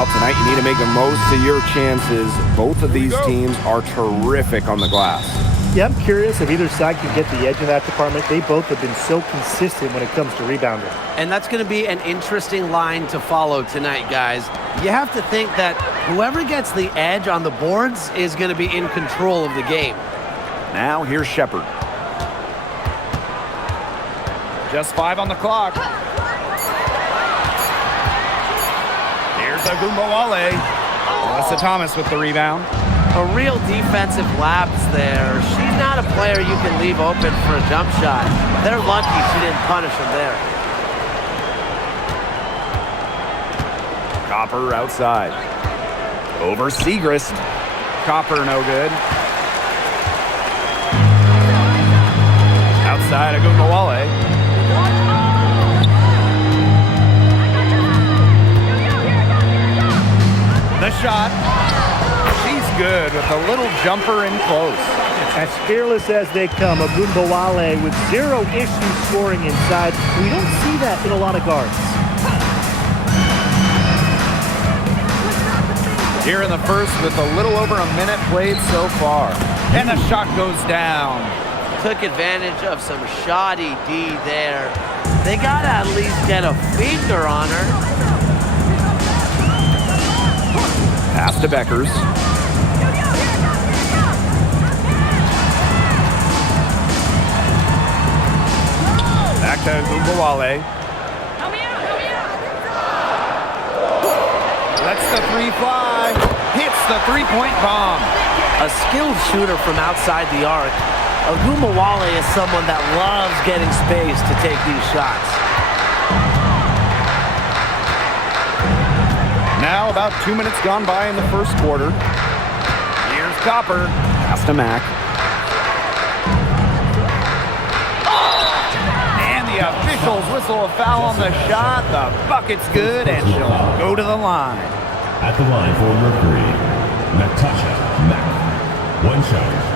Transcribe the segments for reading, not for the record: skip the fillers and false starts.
Well, tonight you need to make the most of your chances. Both of these teams are terrific on the glass. Yeah, I'm curious if either side can get the edge of that department. They both have been so consistent when it comes to rebounding. And that's going to be an interesting line to follow tonight, guys. You have to think that whoever gets the edge on the boards is going to be in control of the game. Now here's Shepard. Just 5 on the clock. Here's Agumbawale. Melissa Thomas with the rebound. A real defensive lapse there. She's not a player you can leave open for a jump shot. They're lucky she didn't punish him there. Copper outside. Over Segrist. Copper no good. Outside Agumbawale. The shot. Good with a little jumper in close. As fearless as they come, Agumbawale with 0 issues scoring inside. We don't see that in a lot of guards. Here in the first with a little over a minute played so far. And the shot goes down. Took advantage of some shoddy D there. They got to at least get a finger on her. Pass to Beckers. Back to Agumbawale. Lets the three fly. Hits the three-point bomb. A skilled shooter from outside the arc. Agumbawale is someone that loves getting space to take these shots. Now about 2 minutes gone by in the first quarter. Here's Copper. Pass to Mack. The officials whistle a foul on the shot. The bucket's good, and she'll go to the line. At the line for Mercury, Natasha Mack. 1 shot.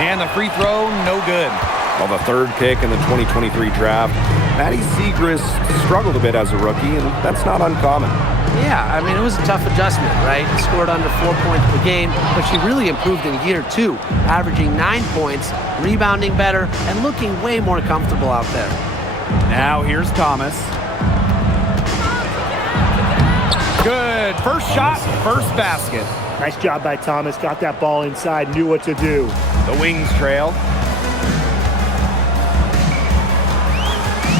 And the free throw, no good. Well, the third pick in the 2023 draft, Maddie Segrist struggled a bit as a rookie, and that's not uncommon. Yeah, I mean, it was a tough adjustment, right? Scored under 4 points per game, but she really improved in year 2, averaging 9 points, rebounding better, and looking way more comfortable out there. Now here's Thomas. Good. First shot, first basket. Nice job by Thomas. Got that ball inside, knew what to do. The wings trail.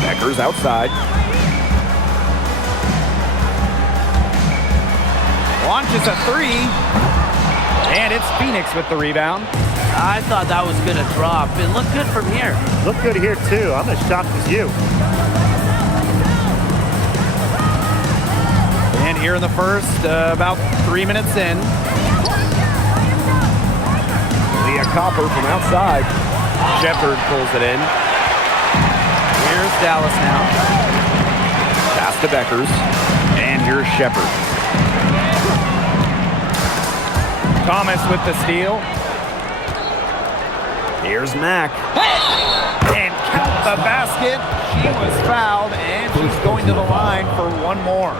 Beckers outside. Launches a three. And it's Phoenix with the rebound. I thought that was going to drop. It looked good from here. Looked good here, too. I'm as shocked as you. And here in the first, about 3 minutes in. Leah Copper from outside. Shepard pulls it in. Here's Dallas now. Pass to Beckers. And here's Shepard. Thomas with the steal. Here's Mack. And count the basket. She was fouled, and she's going to the line for one more.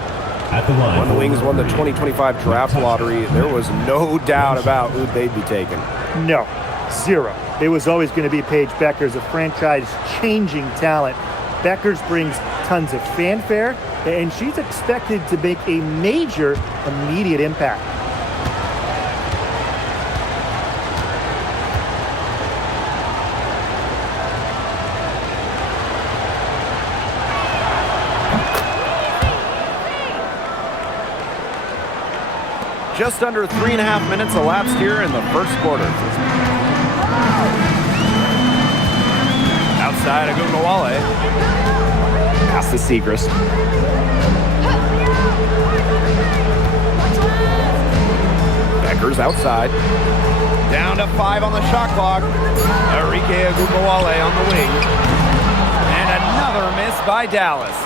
At the line. When the Wings won the 2025 draft lottery, there was no doubt about who they'd be taking. No, 0. It was always going to be Paige Beckers, a franchise-changing talent. Beckers brings tons of fanfare, and she's expected to make a major immediate impact. Just under 3.5 minutes elapsed here in the first quarter. Outside Agumbawale. Pass to Segrist. Beckers outside. Down to 5 on the shot clock. Enrique Agumbawale on the wing. Missed by Dallas.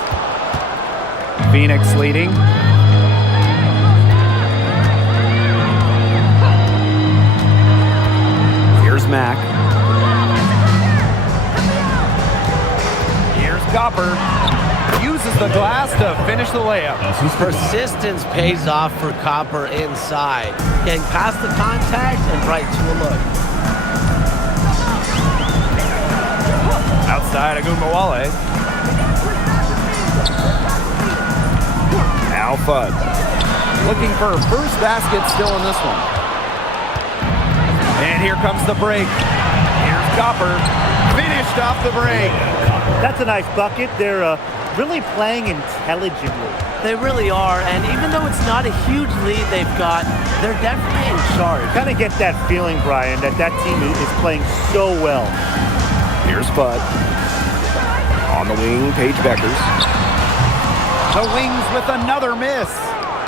Phoenix leading. Here's Mack. Here's Copper. Uses the glass to finish the layup. Persistence pays off for Copper inside. Getting past the contact and right to a look. Outside Agumbawale. Now Fudd. Looking for a first basket still in this one. And here comes the break. Here's Copper. Finished off the break. That's a nice bucket. They're really playing intelligently. They really are, and even though it's not a huge lead they've got, they're definitely in charge. Kind of get that feeling, Brian, that team is playing so well. Here's Fudd. On the wing, Paige Beckers. The Wings with another miss.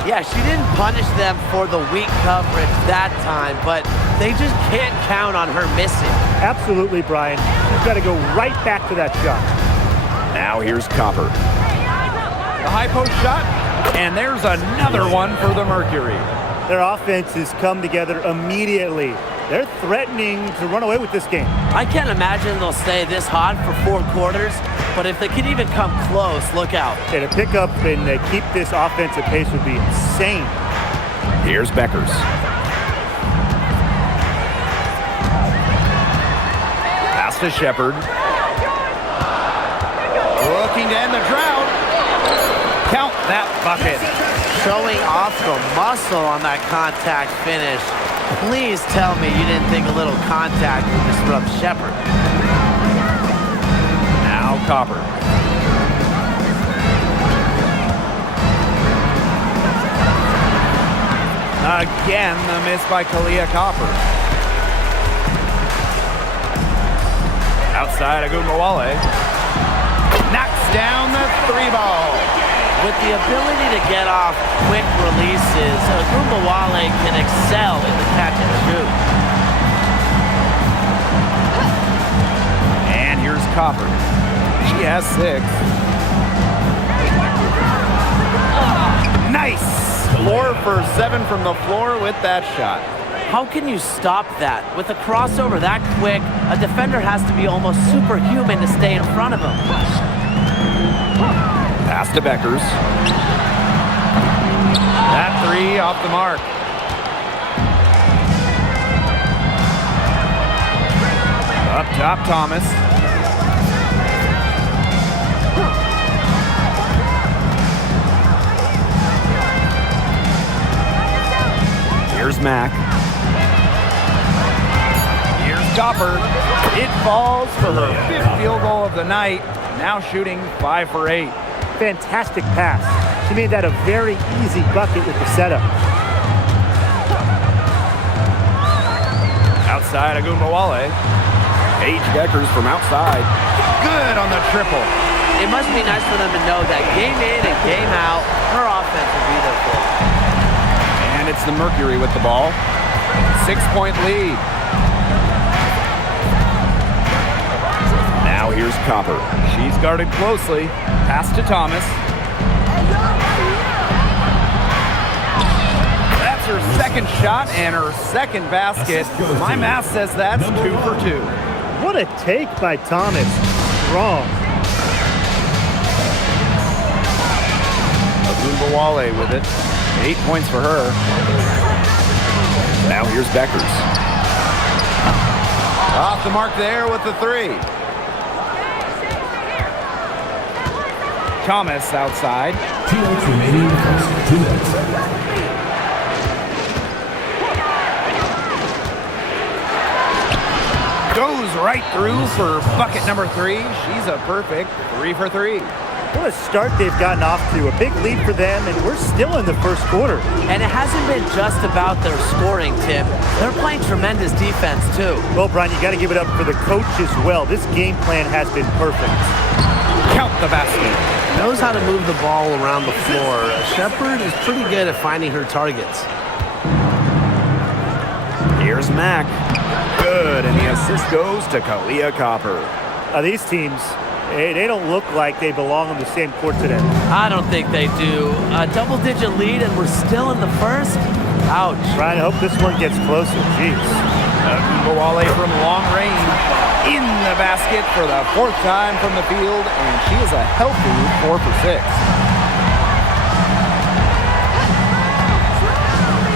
Yeah, she didn't punish them for the weak coverage that time, but they just can't count on her missing. Absolutely, Brian. She's got to go right back to that shot. Now here's Copper. The high post shot, and there's another one for the Mercury. Their offense has come together immediately. They're threatening to run away with this game. I can't imagine they'll stay this hot for 4 quarters, but if they can even come close, look out. And to pick up and keep this offensive pace would be insane. Here's Beckers. Pass to Shepard. Looking to end the drought. Count that bucket. Showing off the muscle on that contact finish. Please tell me you didn't think a little contact would disrupt Shepard. Now Copper. Again, the miss by Kalia Copper. Outside Agumbawale. Knocks down the 3-ball. With the ability to get off quick releases, Agumbawale can excel in the catch and shoot. And here's Copper. She has 6. Nice! Floor for 7 from the floor with that shot. How can you stop that? With a crossover that quick, a defender has to be almost superhuman to stay in front of him. Pass to Beckers. That 3 off the mark. Up top, Thomas. Here's Mack. Here's Copper. It falls for her 5th field goal of the night. Now shooting 5 for 8. Fantastic pass. She made that a very easy bucket with the setup. Outside Agumbawale. Paige Beckers from outside. Good on the triple. It must be nice for them to know that game in and game out, her offense will be there for them. And it's the Mercury with the ball. 6-point lead. Now here's Copper. She's guarded closely. Pass to Thomas. That's her 2nd shot and her 2nd basket. My math says that's 2 for 2. What a take by Thomas. Strong. Agumbawale with it. 8 points for her. Now here's Beckers. Off the mark there with the 3. Thomas outside. 2 minutes remaining in the first. 2 minutes. Goes right through for bucket number 3. She's a perfect 3 for 3. What a start they've gotten off to. A big lead for them, and we're still in the first quarter. And it hasn't been just about their scoring, Tim. They're playing tremendous defense, too. Well, Brian, you got to give it up for the coach as well. This game plan has been perfect. Count the basket. Knows how to move the ball around the floor. Shepard is pretty good at finding her targets. Here's Mack. Good, and the assist goes to Kalia Copper. These teams, They don't look like they belong on the same court today. I don't think they do. A double-digit lead, and we're still in the first? Ouch. Trying to hope this one gets closer. Jeez. Wale from long range in the basket for the 4th time from the field, and she is a healthy 4 for 6.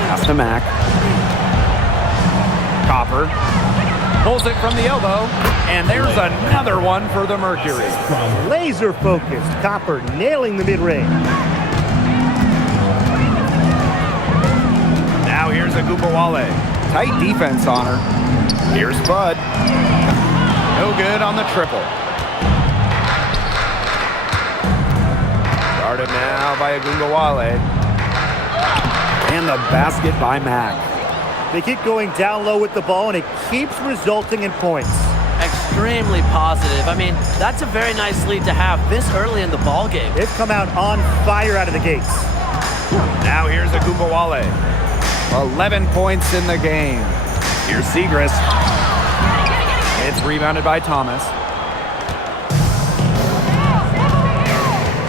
Pass to Mack. Copper pulls it from the elbow, and there's another one for the Mercury. Laser focused. Copper nailing the mid-range. Now here's Wale. Tight defense on her. Here's Bud. No good on the triple. Guarded now by Wale. And the basket by Mack. They keep going down low with the ball, and it keeps resulting in points. Extremely positive. I mean, that's a very nice lead to have this early in the ball game. They've come out on fire out of the gates. Now here's Wale. 11 points in the game. Here's Segrist. It's rebounded by Thomas.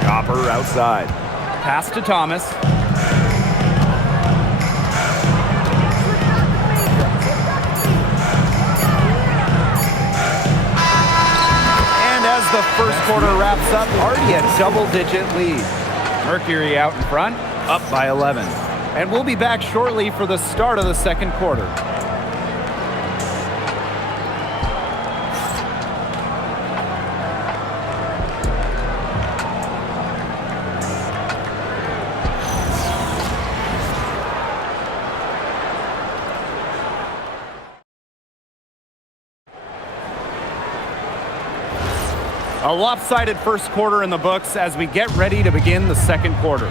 Copper outside. Pass to Thomas. And as the first quarter wraps up, already a double-digit lead. Mercury out in front, up by 11. And we'll be back shortly for the start of the second quarter. A lopsided first quarter in the books as we get ready to begin the second quarter.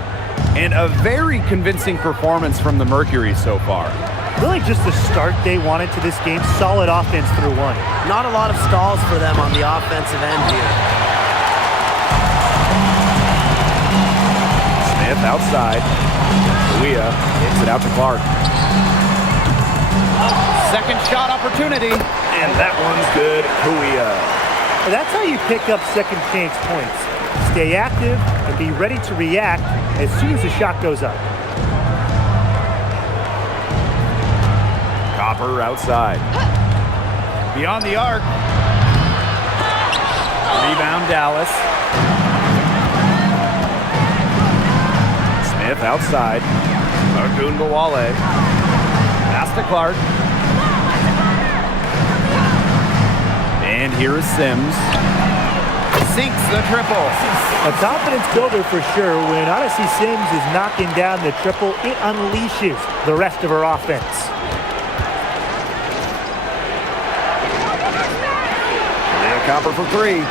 And a very convincing performance from the Mercury so far. Really just the start they wanted to this game. Solid offense through one. Not a lot of stalls for them on the offensive end here. Smith outside. Leah hits it out to Clark. Second shot opportunity. And that one's good. Kuia. That's how you pick up second chance points. Stay active and be ready to react as soon as the shot goes up. Copper outside. Beyond the arc. Rebound Dallas. Smith outside. Wale. Pass to Clark. And here is Sims. Sinks the triple. A confidence builder for sure. When Odyssey Sims is knocking down the triple, it unleashes the rest of her offense. Leah Copper for 3.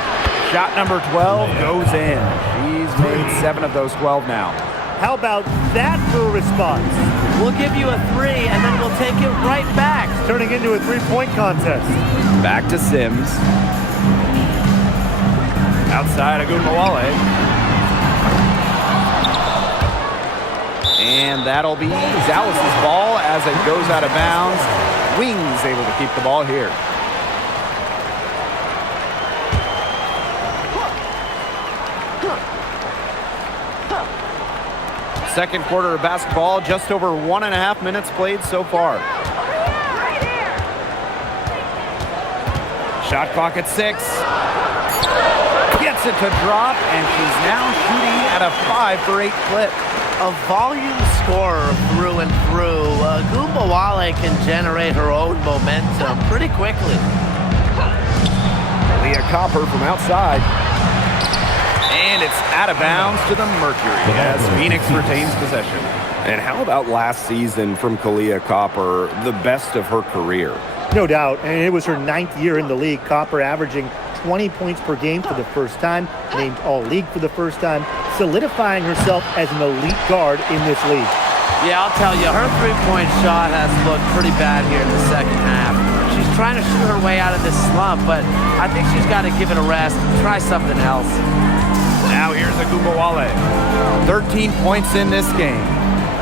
Shot number 12 goes in. She's made 7 of those 12 now. How about that for a response? We'll give you a 3, and then we'll take it right back. It's turning into a three-point contest. Back to Sims. Outside Wale. And that'll be Dallas's ball as it goes out of bounds. Wings able to keep the ball here. Second quarter of basketball, just over 1.5 minutes played so far. Shot clock at 6. Gets it to drop, and she's now shooting at a 5 for 8 clip. A volume scorer through and through. Wale can generate her own momentum pretty quickly. Leah Copper from outside. And it's out of bounds to the Mercury as Phoenix retains possession. And how about last season from Kalia Copper, the best of her career? No doubt, and it was her 9th year in the league. Copper averaging 20 points per game for the first time, named All-League for the first time, solidifying herself as an elite guard in this league. Yeah, I'll tell you, her three-point shot has looked pretty bad here in the second half. She's trying to shoot her way out of this slump, but I think she's got to give it a rest, try something else. Now here's Wale. 13 points in this game.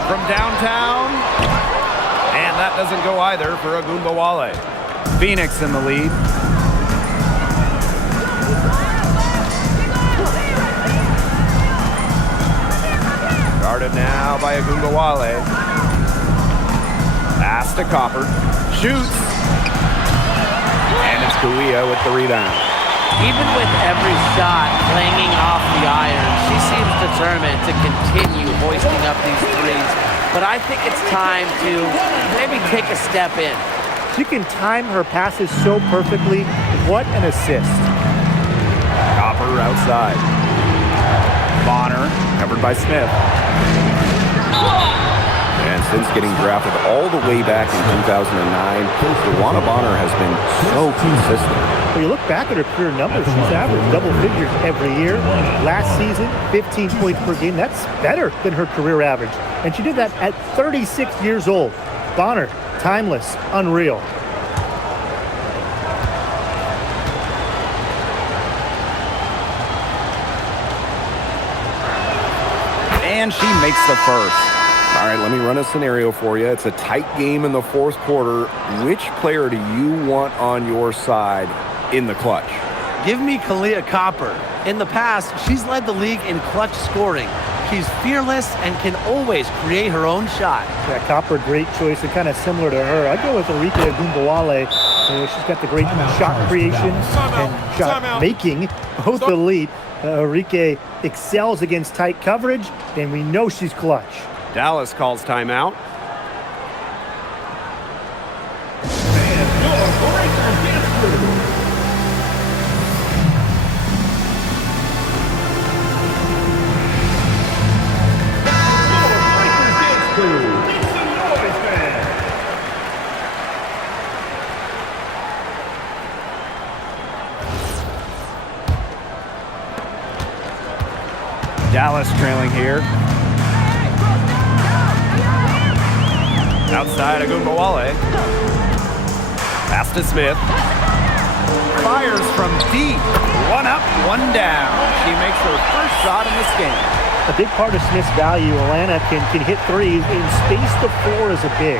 From downtown, and that doesn't go either for Wale. Phoenix in the lead. now by Agumbawale. Pass to Copper. Shoots. And it's Kalia with the rebound. Even with every shot clanging off the iron, she seems determined to continue hoisting up these threes. But I think it's time to maybe take a step in. She can time her passes so perfectly. What an assist. Copper outside. Bonner covered by Smith. And since getting drafted all the way back in 2009, Luana Bonner has been so consistent. When you look back at her career numbers, she's averaged double figures every year. Last season, 15 points per game. That's better than her career average. And she did that at 36 years old. Bonner, timeless, unreal. And she makes the first. All right, let me run a scenario for you. It's a tight game in the fourth quarter. Which player do you want on your side in the clutch? Give me Kalia Copper. In the past, she's led the league in clutch scoring. She's fearless and can always create her own shot. Yeah, Copper, great choice and kind of similar to her. I'd go with Enrique Agumbawale. She's got the great shot creation and shot making, both elite. Enrique excels against tight coverage, and we know she's clutch. Dallas calls timeout. Dallas trailing here. Outside Agumbawale. Pass to Smith. Fires from deep. One up, one down. She makes her first shot in this game. A big part of Smith's value, Atlanta can hit threes and space the floor as a big.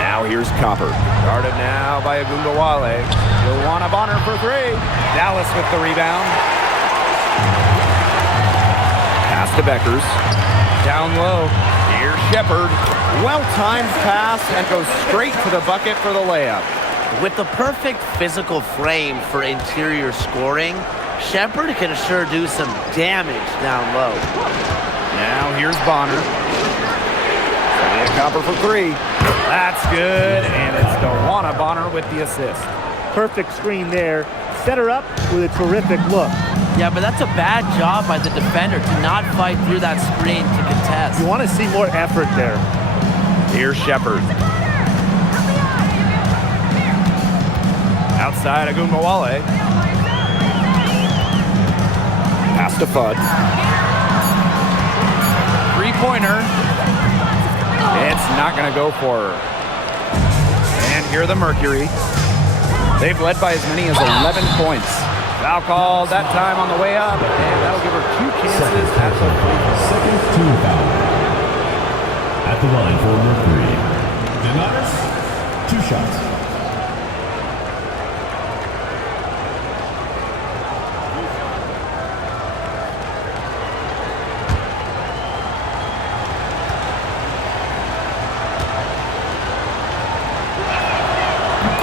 Now here's Copper. Guarded now by Agumbawale. Luana Bonner for three. Dallas with the rebound. Pass to Beckers. Down low. Here's Shepard. Well-timed pass and goes straight to the bucket for the layup. With the perfect physical frame for interior scoring, Shepard can sure do some damage down low. Now here's Bonner. Copper for three. That's good, and it's Luana Bonner with the assist. Perfect screen there. Set her up with a terrific look. Yeah, but that's a bad job by the defender to not fight through that screen to contest. You want to see more effort there. Here's Shepard. Outside Agumbawale. Pass to Fudd. Three-pointer. It's not going to go for her. And here are the Mercury. They've led by as many as 11 points. Foul call that time on the way up, and that'll give her two chances at the free throw. Second team foul. At the line for Mercury. Deniers, 2 shots.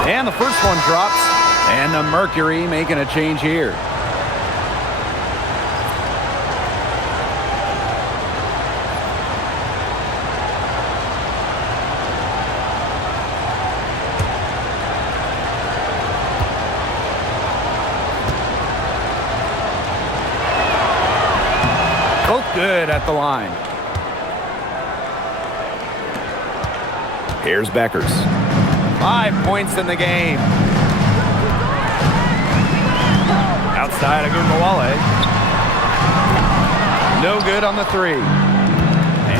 And the first one drops, and the Mercury making a change here. Both good at the line. Here's Beckers. 5 points in the game. Outside Agumbawale. No good on the three.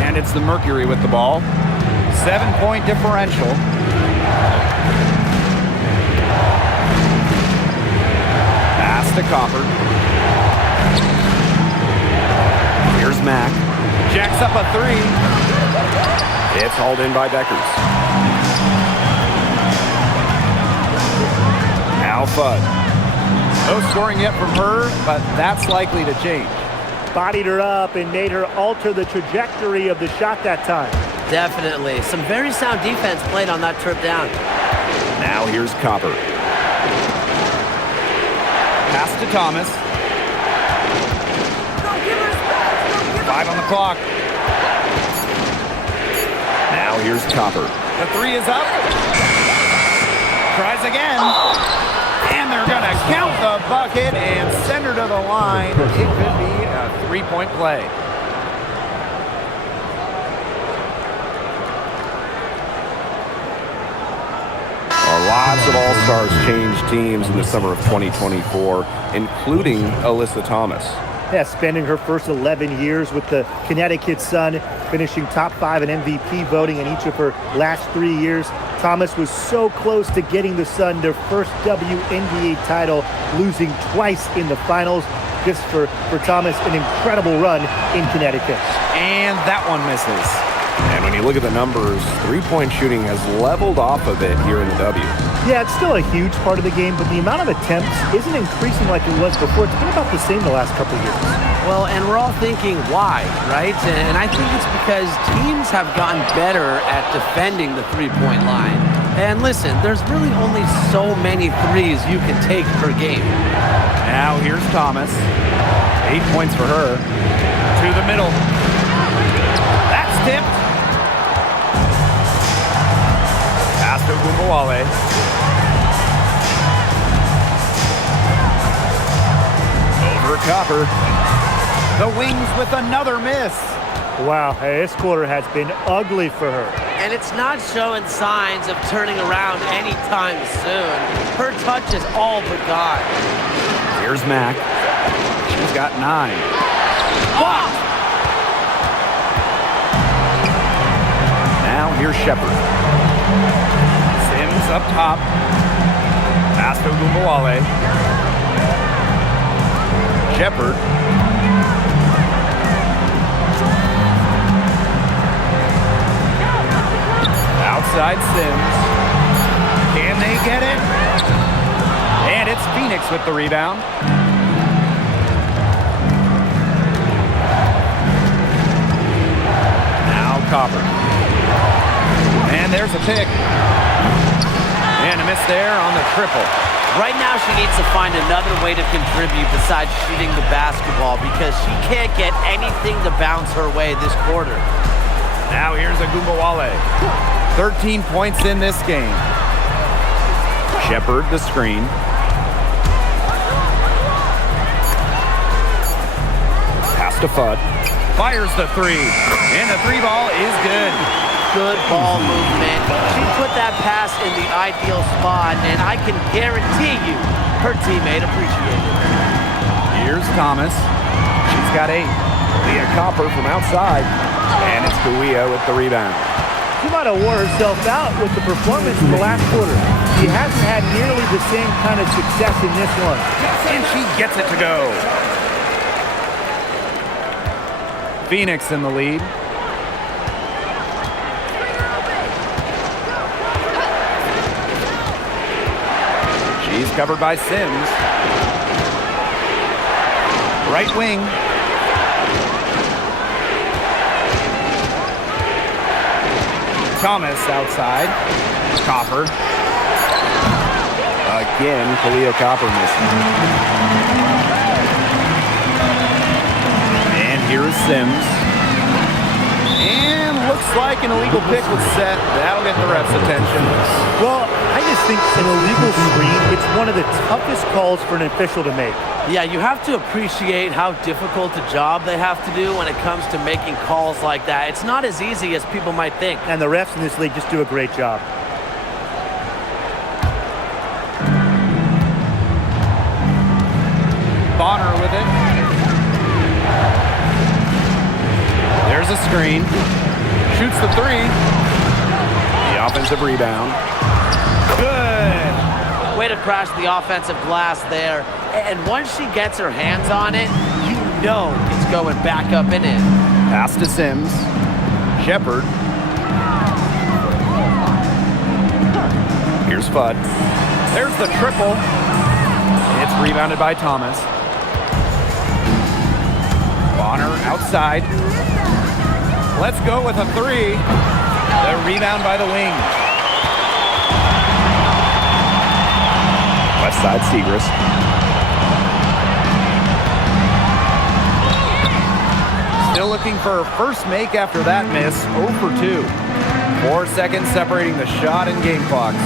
And it's the Mercury with the ball. 7-point differential. Pass to Copper. Here's Mack. Jacks up a three. It's hauled in by Beckers. Now Fudd. No scoring yet from her, but that's likely to change. bodied her up and made her alter the trajectory of the shot that time. Definitely. Some very sound defense played on that trip down. Now here's Copper. Pass to Thomas. 5 on the clock. Now here's Copper. The 3 is up. Tries again. And they're going to count the bucket and send her to the line. It could be a 3-point play. Lots of All-Stars changed teams in the summer of 2024, including Alyssa Thomas. Yeah, spending her first 11 years with the Connecticut Sun, finishing top 5 in MVP voting in each of her last 3 years. Thomas was so close to getting the Sun their first WNBA title, losing twice in the finals. Just for Thomas, an incredible run in Connecticut. And that one misses. And when you look at the numbers, three-point shooting has leveled off a bit here in the W. Yeah, it's still a huge part of the game, but the amount of attempts isn't increasing like it was before. It's been about the same the last couple of years. Well, and we're all thinking why, right? And I think it's because teams have gotten better at defending the three-point line. And listen, there's really only so many threes you can take per game. Now here's Thomas. 8 points for her. To the middle. That's tipped. Pass to Gumbawale. Over Copper. The Wings with another miss. Wow, this quarter has been ugly for her. And it's not showing signs of turning around anytime soon. Her touch is all but gone. Here's Mack. She's got 9. Blocked! Now here's Shepard. Sims up top. Pass to Gumbawale. Shepard. Outside Sims. Can they get it? And it's Phoenix with the rebound. Now Copper. And there's a pick. And a miss there on the triple. Right now she needs to find another way to contribute besides shooting the basketball because she can't get anything to bounce her way this quarter. Now here's a Gumbawale. 13 points in this game. Shepard the screen. Pass to Fudd. Fires the 3. And the 3 ball is good. Good ball movement. She put that pass in the ideal spot, and I can guarantee you her teammate appreciated it. Here's Thomas. She's got 8. Leah Copper from outside. And it's Kuia with the rebound. She might have wore herself out with the performance in the last quarter. She hasn't had nearly the same kind of success in this one. And she gets it to go. Phoenix in the lead. She's covered by Sims. Right wing. Thomas outside. Copper. Again, Kalia Copper missing. And here is Sims. And looks like an illegal pick was set. That'll get the ref's attention. Well, I just think an illegal screen, it's one of the toughest calls for an official to make. Yeah, you have to appreciate how difficult a job they have to do when it comes to making calls like that. It's not as easy as people might think. And the refs in this league just do a great job. Bonner with it. There's a screen. Shoots the 3. The offensive rebound. Good. Way to crash the offensive glass there. And once she gets her hands on it, you know it's going back up and in. Pass to Sims. Shepard. Here's Fudd. There's the triple. It's rebounded by Thomas. Bonner outside. Let's go with a three. The rebound by the wing. Left side, Segrist. Still looking for her first make after that miss. 0 for 2. 4 seconds separating the shot and game clocks.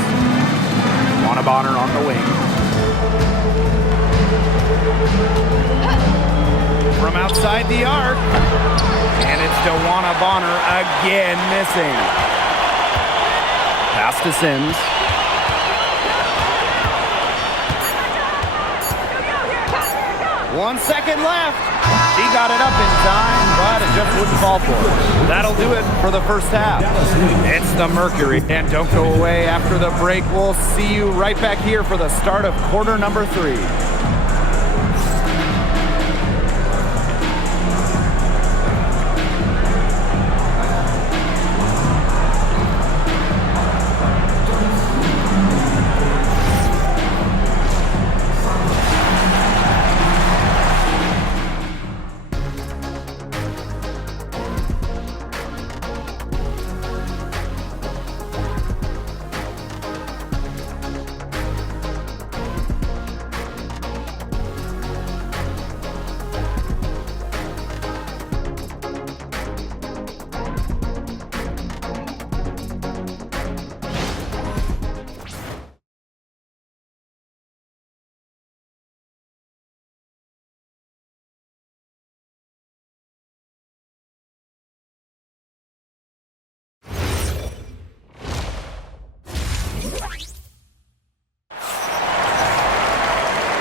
Bonner on the wing. From outside the arc. And it's Dewana Bonner again missing. Pass to Sims. One second left. He got it up in time, but it just wouldn't fall for her. That'll do it for the first half. It's the Mercury. And don't go away after the break. We'll see you right back here for the start of quarter number 3.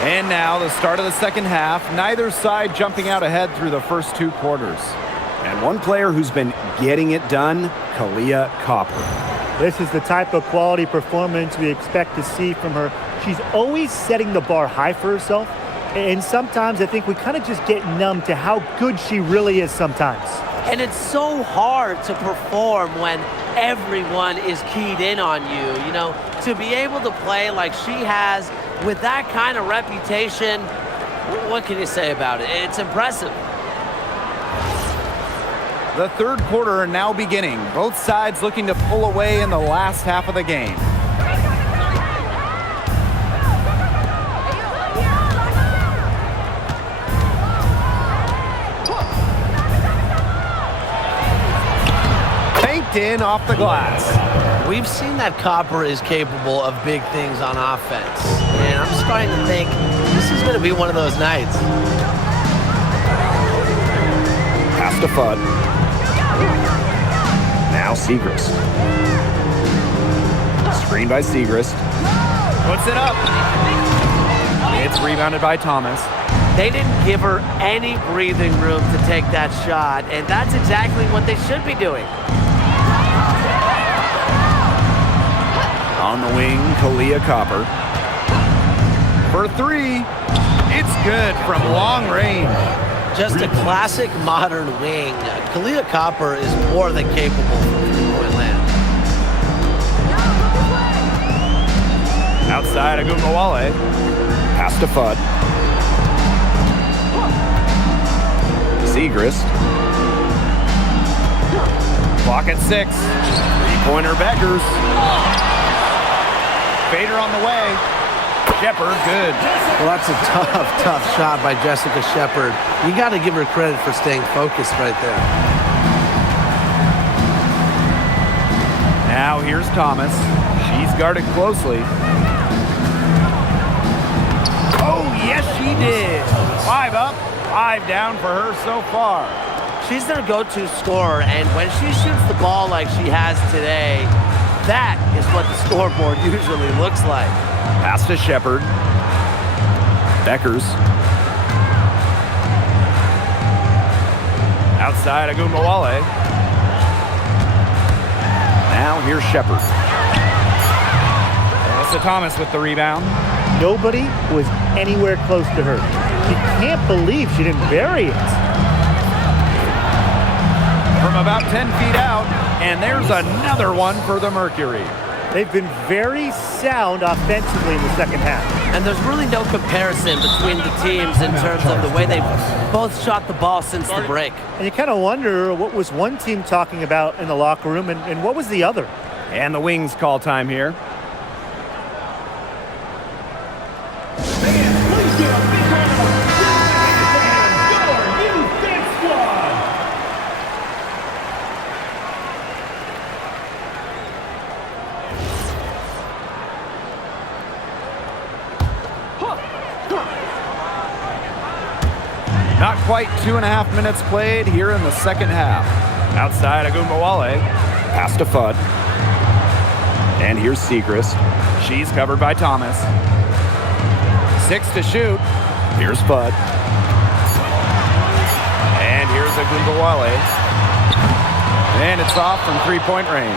And now the start of the second half. Neither side jumping out ahead through the first 2 quarters. And one player who's been getting it done, Kahleah Copper. This is the type of quality performance we expect to see from her. She's always setting the bar high for herself. And sometimes I think we kind of just get numb to how good she really is sometimes. And it's so hard to perform when everyone is keyed in on you. You know, to be able to play like she has with that kind of reputation, what can you say about it? It's impressive. The third quarter now beginning. Both sides looking to pull away in the last half of the game. Banked in off the glass. We've seen that Copper is capable of big things on offense. And I'm starting to think this is going to be one of those nights. Pass to Fudd. Now Segrist. Screen by Segrist. Puts it up. It's rebounded by Thomas. They didn't give her any breathing room to take that shot, and that's exactly what they should be doing. On the wing, Kahleah Copper. For 3, it's good from long range. Just a classic modern wing. Kahleah Copper is more than capable from three-point land. Outside Agumbawale. Pass to Fudd. Segrist. Clock at 6. 3-pointer Beckers. Fader on the way. Shepard, good. Well, that's a tough shot by Jessica Shepard. You got to give her credit for staying focused right there. Now here's Thomas. She's guarded closely. Oh, yes, she did. 5 up, 5 down for her so far. She's their go-to scorer, and when she shoots the ball like she has today, that is what the scoreboard usually looks like. Pass to Shepard. Beckers. Outside Agumbawale. Now here's Shepard. Melissa Thomas with the rebound. Nobody was anywhere close to her. You can't believe she didn't bury it. From about 10 feet out, and there's another one for the Mercury. They've been very sound offensively in the second half. And there's really no comparison between the teams in terms of the way they've both shot the ball since the break. And you kind of wonder what was one team talking about in the locker room and what was the other. And the Wings call time here. Not quite 2.5 minutes played here in the second half. Outside Agumbawale. Pass to Fudd. And here's Segrist. She's covered by Thomas. 6 to shoot. Here's Fudd. And here's Agumbawale. And it's off from three-point range.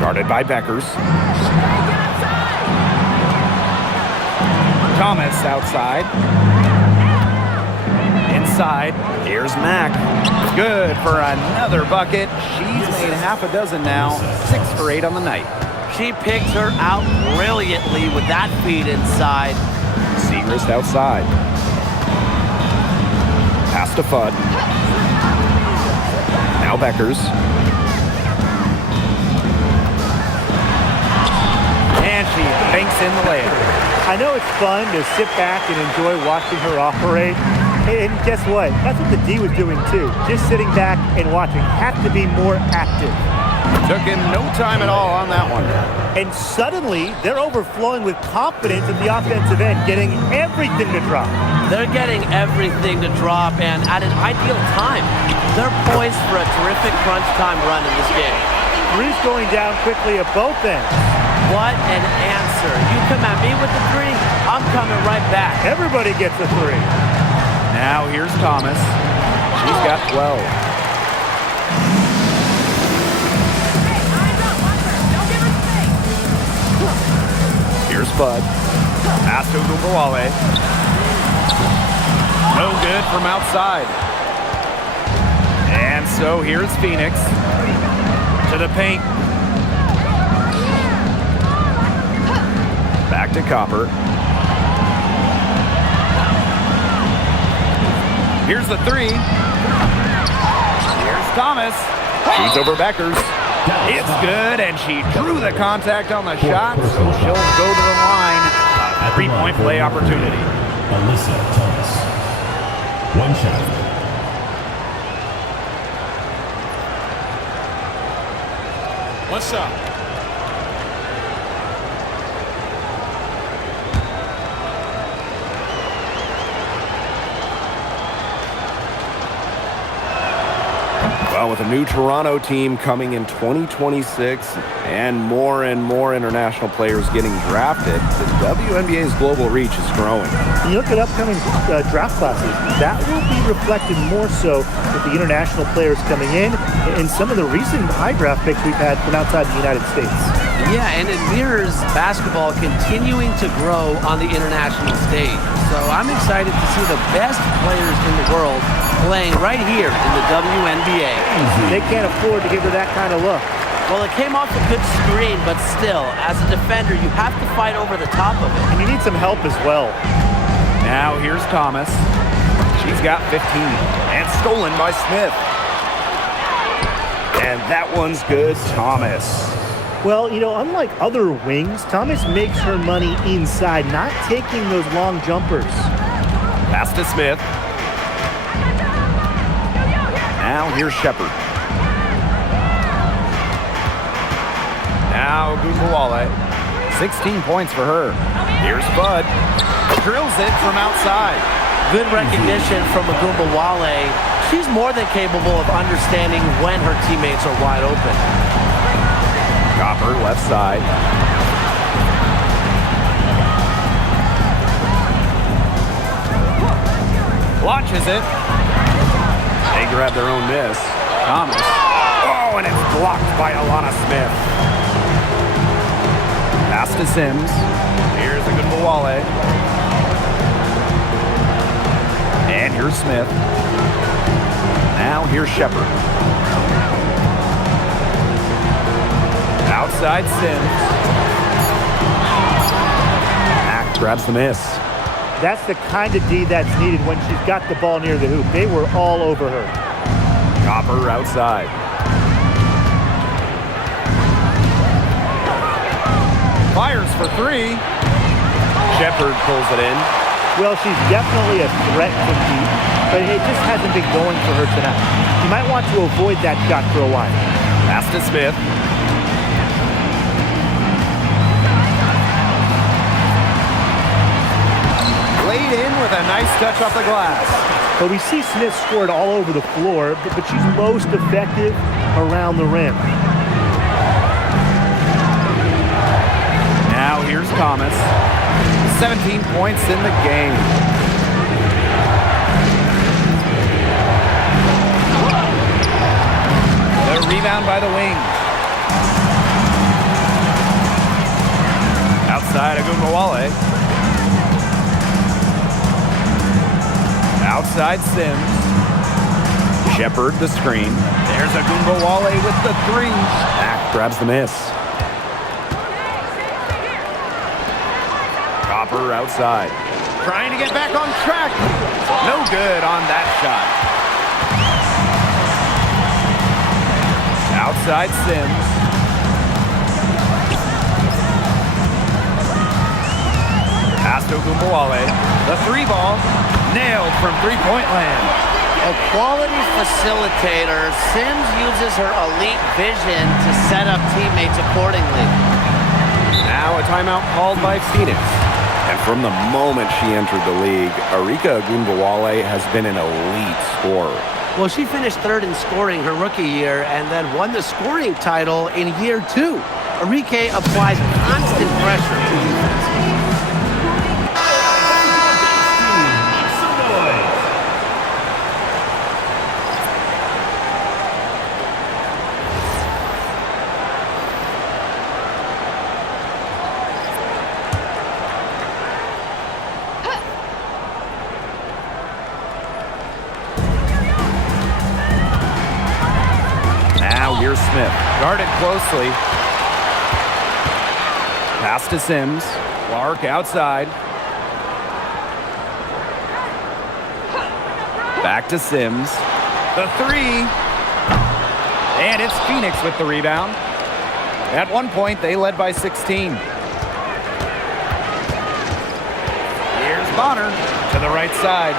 Guarded by Beckers. Thomas outside. Inside. Here's Mack. Good for another bucket. She's made half a dozen now. 6 for 8 on the night. She picked her out brilliantly with that feed inside. Segrist outside. Pass to Fudd. Now Beckers. And she banks in the layup. I know it's fun to sit back and enjoy watching her operate. And guess what? That's what the D was doing too. Just sitting back and watching. Have to be more active. Took him no time at all on that one. And suddenly, they're overflowing with confidence at the offensive end, getting everything to drop. They're getting everything to drop, and at an ideal time. They're poised for a terrific crunch time run in this game. Three's going down quickly at both ends. What an answer. You come at me with the three, I'm coming right back. Everybody gets a three. Now here's Thomas. She's got 12. Here's Fudd. Pass to Agumbawale. No good from outside. And so here's Phoenix. To the paint. Back to Copper. Here's the three. Here's Thomas. She's over Beckers. It's good, and she drew the contact on the shot, so she'll go to the line. A three-point play opportunity. Alyssa Thomas. One shot. What's up? Well, with a new Toronto team coming in 2026 and more international players getting drafted, the WNBA's global reach is growing. When you look at upcoming draft classes, that will be reflected more so with the international players coming in and some of the recent high draft picks we've had from outside the United States. Yeah, and it mirrors basketball continuing to grow on the international stage. So I'm excited to see the best players in the world playing right here in the WNBA. They can't afford to give her that kind of look. Well, it came off a good screen, but still, as a defender, you have to fight over the top of it. And you need some help as well. Now here's Thomas. She's got 15 and stolen by Smith. And that one's good, Thomas. Well, you know, unlike other wings, Thomas makes her money inside, not taking those long jumpers. Pass to Smith. Now here's Shepard. Now Agumbawale. 16 points for her. Here's Fudd. Drills it from outside. Good recognition from Agumbawale. She's more than capable of understanding when her teammates are wide open. Copper, left side. Launches it. They grab their own miss. Thomas. Oh, and it's blocked by Alana Smith. Pass to Sims. Here's Agumbawale. And here's Smith. Now here's Shepard. Outside Sims. Mack grabs the miss. That's the kind of D that's needed when she's got the ball near the hoop. They were all over her. Copper outside. Fires for three. Shepard pulls it in. Well, she's definitely a threat from deep, but it just hasn't been going for her tonight. You might want to avoid that shot for a while. Pass to Smith. Laid in with a nice touch off the glass. But we see Smith scored all over the floor, but she's most effective around the rim. Now here's Thomas. 17 points in the game. The rebound by the wing. Outside Agumbawale. Outside Sims. Shepard the screen. There's Agumbawale with the three. Mack grabs the miss. Copper outside. Trying to get back on track. No good on that shot. Outside Sims. Pass to Agumbawale. The three ball. Nailed from three-point land. A quality facilitator, Sims uses her elite vision to set up teammates accordingly. Now a timeout called by Phoenix. And from the moment she entered the league, Arika Agumbawale has been an elite scorer. Well, she finished third in scoring her rookie year and then won the scoring title in year 2. Arike applies constant pressure to defense. Here's Smith. Guarded closely. Pass to Sims. Clark outside. Back to Sims. The three. And it's Phoenix with the rebound. At one point, they led by 16. Here's Bonner to the right side.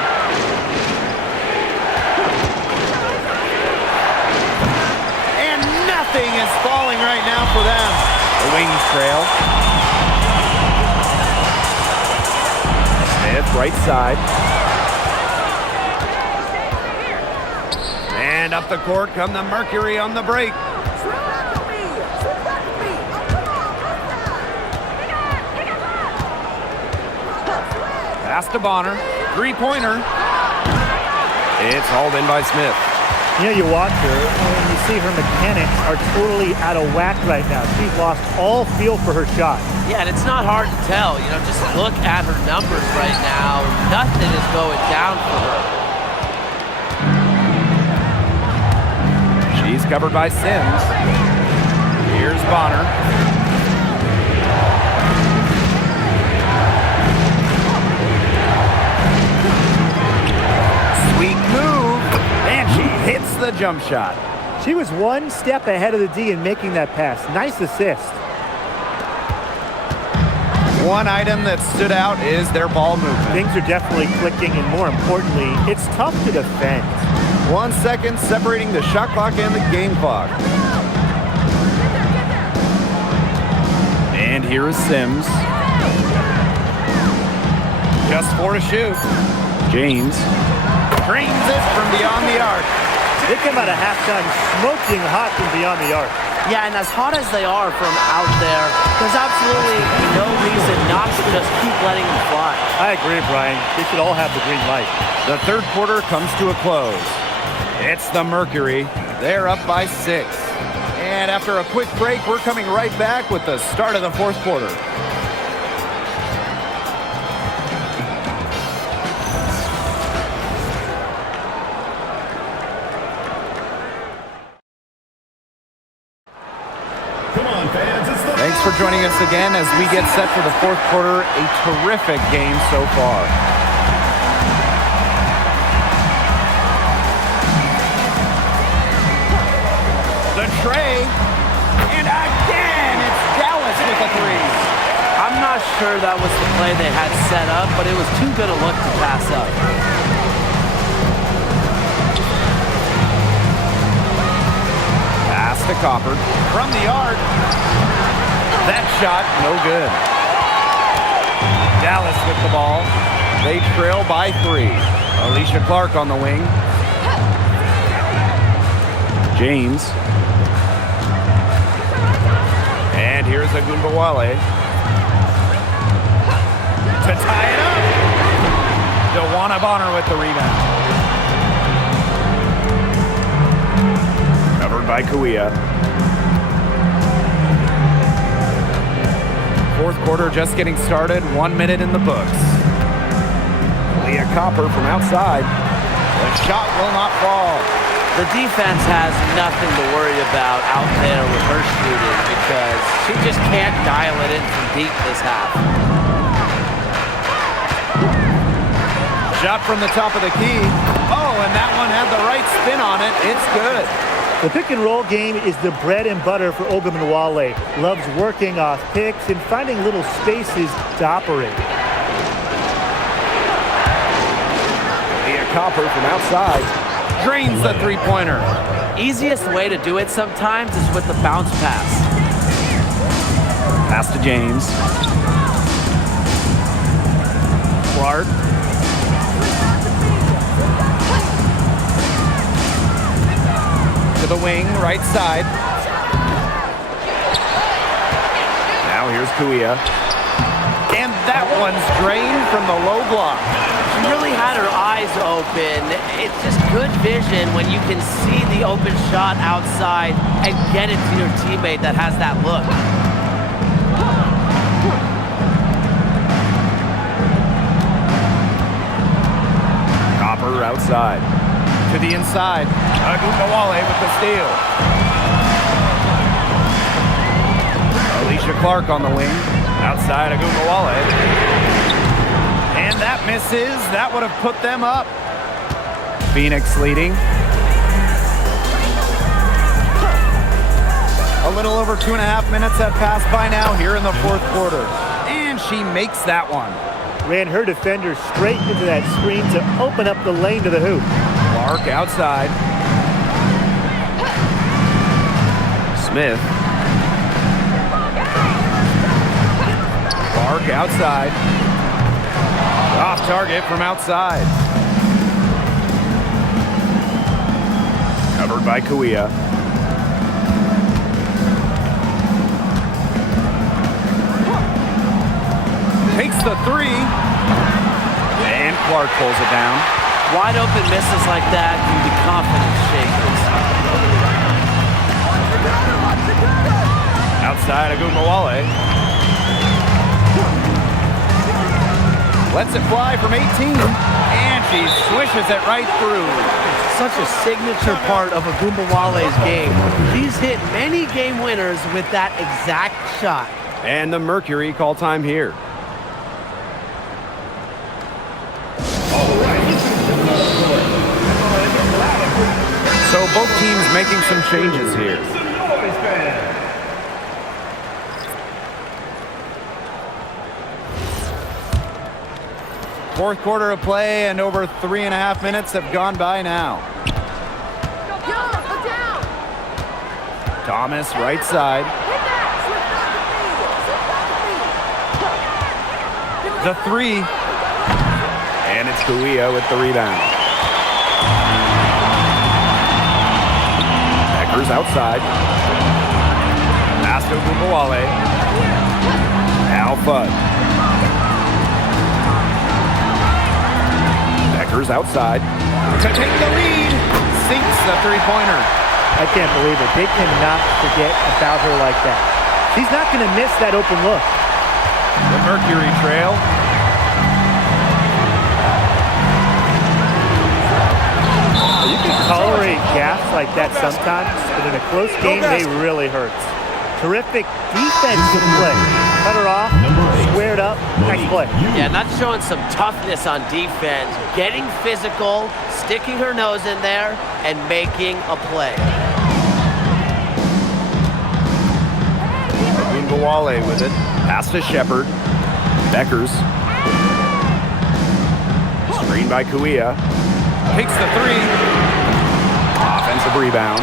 Nothing is falling right now for them. The wings trail. Smith, right side. And up the court come the Mercury on the break. Pass to Bonner. Three-pointer. It's hauled in by Smith. You know, you watch her, and you see her mechanics are totally out of whack right now. She's lost all feel for her shot. Yeah, and it's not hard to tell. You know, just look at her numbers right now. Nothing is going down for her. She's covered by Sims. Here's Bonner. Sweet move. And she hits the jump shot. She was one step ahead of the D in making that pass. Nice assist. One item that stood out is their ball movement. Things are definitely clicking, and more importantly, it's tough to defend. 1 second separating the shot clock and the game clock. And here is Sims. Just 4 to shoot. James drains it from beyond the arc. They come out of halftime smoking hot from beyond the arc. Yeah, and as hot as they are from out there, there's absolutely no reason not to just keep letting them fly. I agree, Brian. They should all have the green light. The third quarter comes to a close. It's the Mercury. They're up by 6. And after a quick break, we're coming right back with the start of the fourth quarter. on, fans. It's the Thanks for joining us again as we get set for the fourth quarter. A terrific game so far. The tray, and again, it's Dallas with a three. I'm not sure that was the play they had set up, but it was too good a look to pass up. Pass to Copper from the arc. That shot, no good. Dallas with the ball. They trail by 3. Alicia Clark on the wing. James. And here's Agumbawale. To tie it up. DeWanna Bonner with the rebound. Covered by Kuia. Fourth quarter just getting started. 1 minute in the books. Leah Copper from outside. The shot will not fall. The defense has nothing to worry about out there with her shooting because she just can't dial it in from deep this half. Shot from the top of the key. Oh, and that one had the right spin on it. It's good. The pick and roll game is the bread and butter for Ogunbowale. Loves working off picks and finding little spaces to operate. Leah Copper from outside drains the three-pointer. Easiest way to do it sometimes is with the bounce pass. Pass to James. Clark. To the wing, right side. Now here's Kuia. And that one's drained from the low block. She really had her eyes open. It's just good vision when you can see the open shot outside and get it to your teammate that has that look. Copper outside. To the inside. Agumbawale with the steal. Alicia Clark on the wing. Outside Agumbawale. And that misses. That would have put them up. Phoenix leading. A little over 2.5 minutes have passed by now here in the fourth quarter. And she makes that one. Ran her defender straight into that screen to open up the lane to the hoop. Clark outside. Smith. Clark outside. Off target from outside. Covered by Kuia. Takes the three. And Clark pulls it down. Wide open misses like that can be confidence shakers. Outside Agumbawale. Lets it fly from 18, and she swishes it right through. Such a signature part of Agumbawale's game. She's hit many game winners with that exact shot. And the Mercury call time here. So both teams making some changes here. Fourth quarter of play, and over 3.5 minutes have gone by now. Thomas, right side. The three. And it's Kuia with the rebound. Beckers outside. Pass to Agumbawale. Now Fudd. Beckers outside. To take the lead. Sinks the three-pointer. I can't believe it. They cannot forget about her like that. She's not going to miss that open look. The Mercury trail. You can tolerate gaps like that sometimes, but in a close game, they really hurt. Terrific defensive play. Cut her off, squared up, nice play. Yeah, not showing some toughness on defense, getting physical, sticking her nose in there, and making a play. Wale with it. Pass to Shepard. Beckers. Screen by Kuia. Takes the three. Offensive rebound.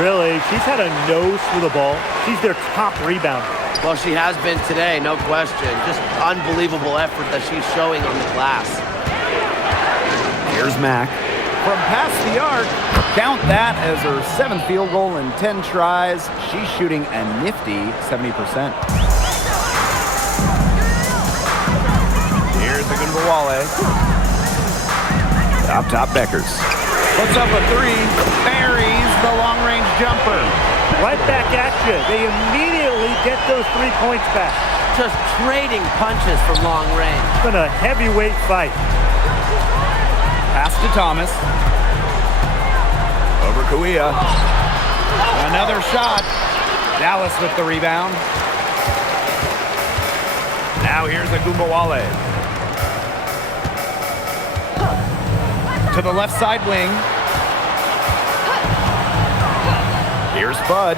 Really, she's had a nose for the ball. She's their top rebounder. Well, she has been today, no question. Just unbelievable effort that she's showing on the glass. Here's Mack. From past the arc, count that as her 7th field goal in 10 tries. She's shooting a nifty 70%. Here's Wale. Top Beckers. Puts up a three. Buries the long-range jumper. Right back at you. They immediately get those 3 points back. Just trading punches from long range. It's been a heavyweight fight. Pass to Thomas. Over Kuia. Another shot. Dallas with the rebound. Now here's Wale. To the left side wing. Here's Bud.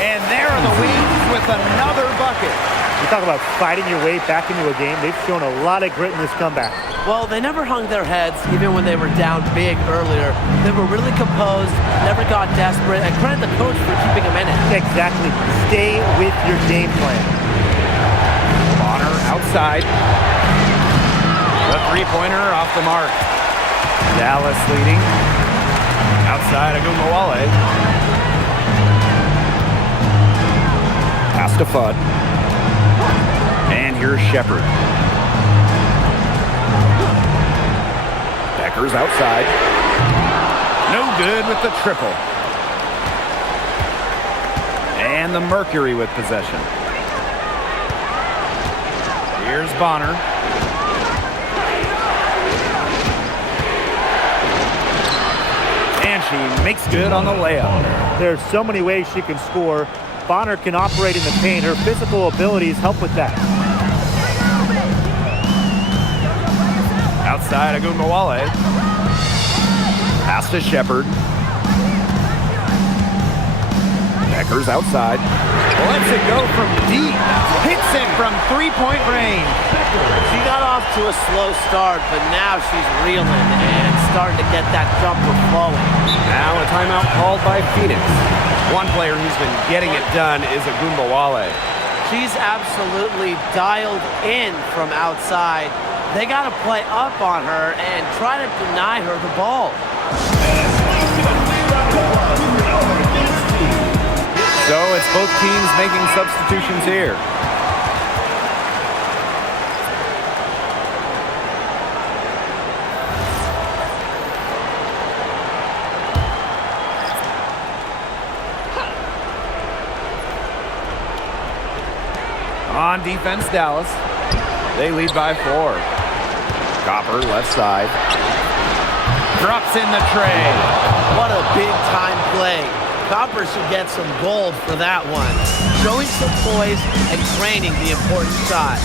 And there are the Wings with another bucket. You talk about fighting your way back into a game. They've shown a lot of grit in this comeback. Well, they never hung their heads, even when they were down big earlier. They were really composed, never got desperate, and credit the coach for keeping them in it. Exactly. Stay with your game plan. Bonner outside. The three-pointer off the mark. Dallas leading. Outside Wale. Pass to Fudd. And here's Shepard. Beckers outside. No good with the triple. And the Mercury with possession. Here's Bonner. And she makes good on the layup. There's so many ways she can score. Bonner can operate in the paint. Her physical abilities help with that. Outside Wale. Pass to Shepard. Beckers outside. Lets it go from deep. Hits it from three-point range. She got off to a slow start, but now she's reeling and starting to get that jumper flowing. Now a timeout called by Phoenix. One player who's been getting it done is Wale. She's absolutely dialed in from outside. They got to play up on her and try to deny her the ball. So it's both teams making substitutions here. On defense, Dallas. They lead by 4. Copper, left side. Drops in the tray. What a big-time play. Copper should get some gold for that one. Showing some poise and training the important shot.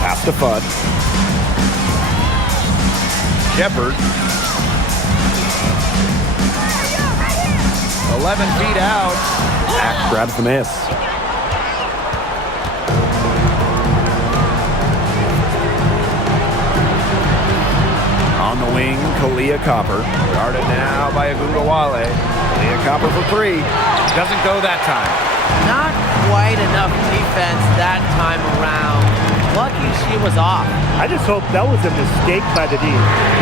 Pass to Fudd. Shepard. 11 feet out. Mack grabs the miss. On the wing, Kalia Copper. Guarded now by Wale. Kalia Copper for 3. Doesn't go that time. Not quite enough defense that time around. Lucky she was off. I just hope that was a mistake by the D,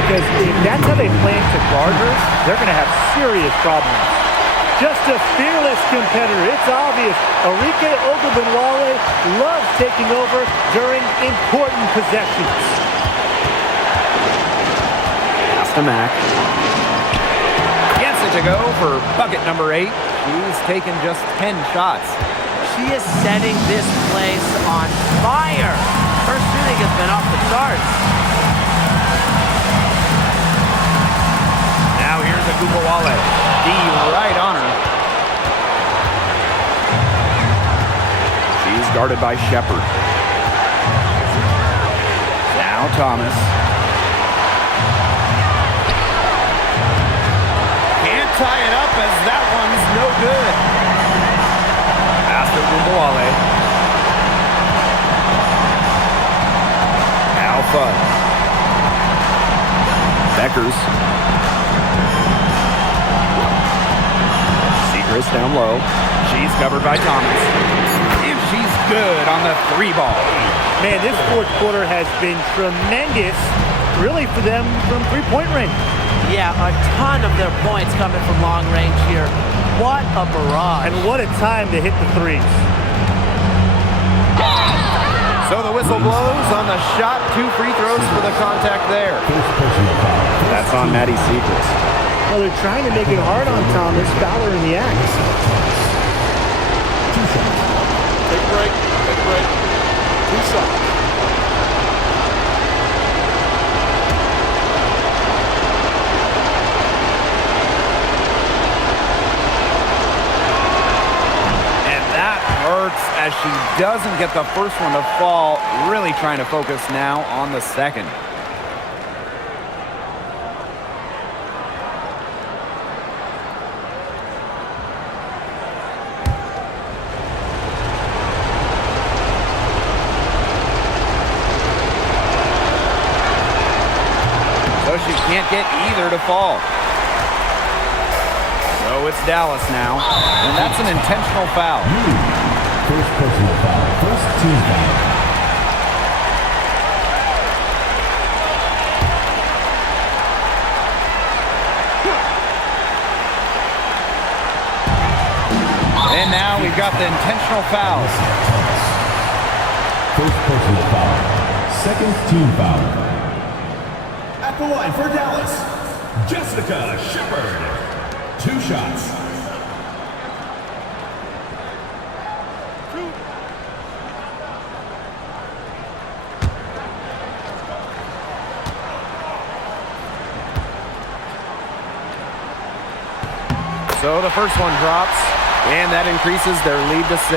because if that's how they plan to guard her, they're going to have serious problems. Just a fearless competitor. It's obvious. Arike Ogunbowale loves taking over during important possessions. Pass to Mack. Gets it to go for bucket number 8. She's taken just 10 shots. She is setting this place on fire. Her shooting has been off the charts. Now here's Wale. D right on her. Guarded by Shepard. Now Thomas. Can't tie it up as that one's no good. Pass to Gumboale. Alpha. Beckers. Seacrest down low. She's covered by Thomas. And she's good on the 3-ball. Man, this fourth quarter has been tremendous, really, for them from three-point range. Yeah, a ton of their points coming from long range here. What a barrage. And what a time to hit the threes. So the whistle blows on the shot. 2 free throws for the contact there. That's on Maddie Seacrest. Well, they're trying to make it hard on Thomas. Fowler in the act. Take a break. Take a break. 2 shots. Hurts as she doesn't get the first one to fall. Really trying to focus now on the second. So she can't get either to fall. So it's Dallas now, and that's an intentional foul. First personal foul. First team foul. And now we've got the intentional fouls. First personal foul. Second team foul. At the line for Dallas, Jessica Shepard. 2 shots. So the first one drops, and that increases their lead to 6.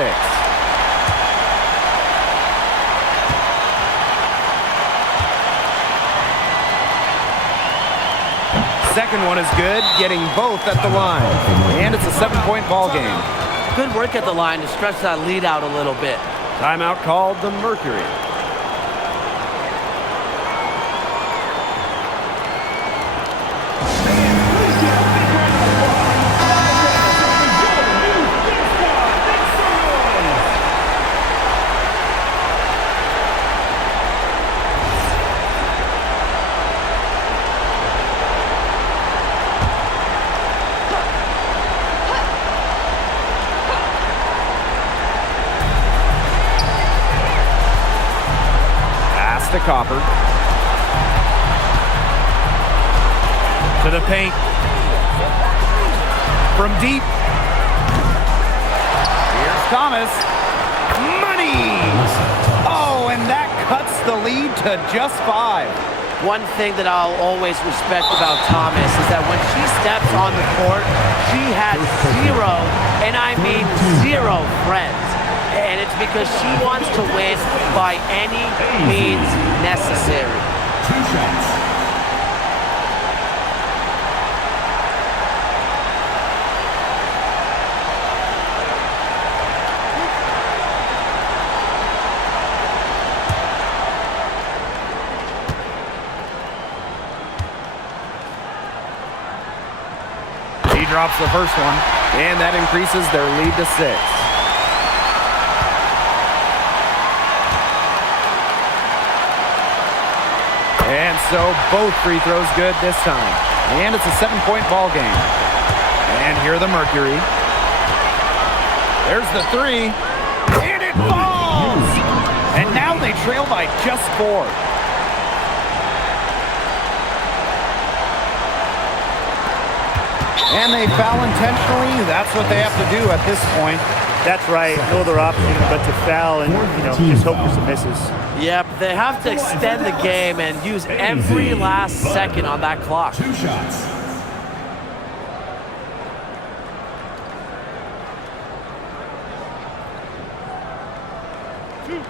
Second one is good, getting both at the line. And it's a 7-point ball game. Good work at the line to stretch that lead out a little bit. Timeout called the Mercury. To Copper. To the paint. From deep. Here's Thomas. Money! Oh, and that cuts the lead to just 5. One thing that I'll always respect about Thomas is that when she steps on the court, she has 0, and I mean 0 friends. And it's because she wants to win by any means necessary. 2 shots. She drops the first one, and that increases their lead to 6. And so both free throws good this time. And it's a 7-point ball game. And here are the Mercury. There's the 3. And it falls! And now they trail by just 4. And they foul intentionally. That's what they have to do at this point. That's right. No other option but to foul and, just hope for some misses. Yep, they have to extend the game and use every last second on that clock. 2 shots. Good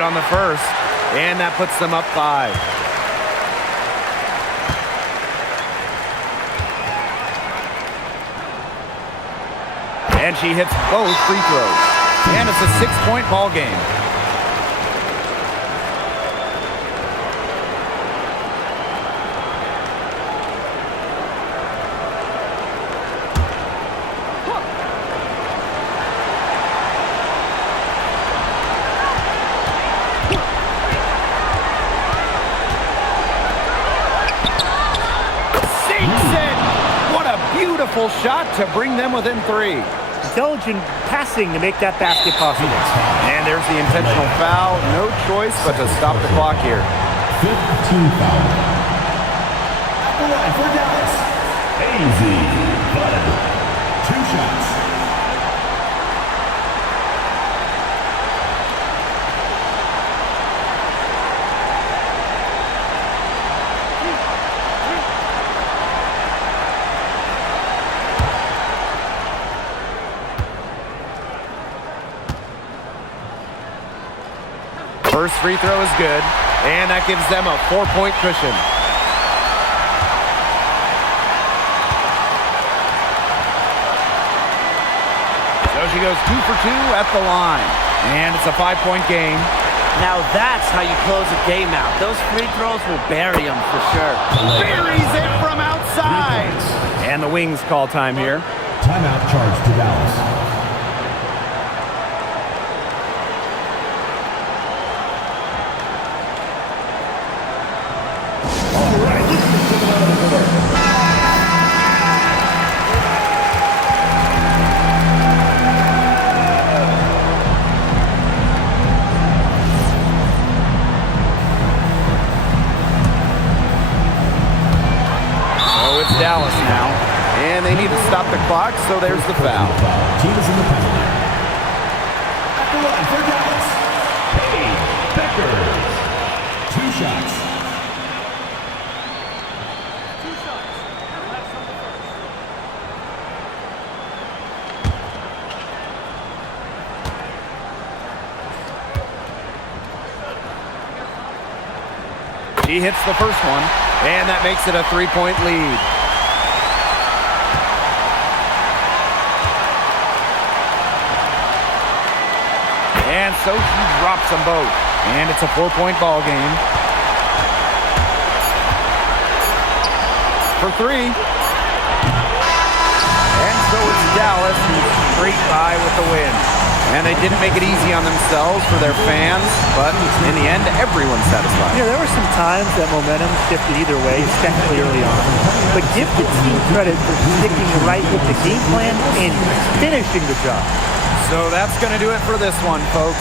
on the first, and that puts them up 5. And she hits both free throws. And it's a 6-point ball game. Beautiful shot to bring them within 3. Intelligent passing to make that basket possible. And there's the intentional foul. No choice but to stop the clock here. 15 foul. At the line for Dallas, Easy Bud. 2 shots. First free throw is good, and that gives them a 4-point cushion. So she goes 2 for 2 at the line, and it's a 5-point game. Now that's how you close a game out. Those free throws will bury them for sure. Buries it from outside. And the Wings call time here. Timeout charge to Dallas. Dallas now, and they need to stop the clock, so there's the foul. Team is in the penalty. At the line for Dallas, Paige Beckers. 2 shots. She hits the first one, and that makes it a 3-point lead. And so she drops them both. And it's a 4-point ball game. For 3. And so it's Dallas who's straight by with the win. And they didn't make it easy on themselves for their fans, but in the end, everyone's satisfied. Yeah, there were some times that momentum shifted either way, especially early on. But give the team credit for sticking right with the game plan and finishing the job. So that's going to do it for this one, folks.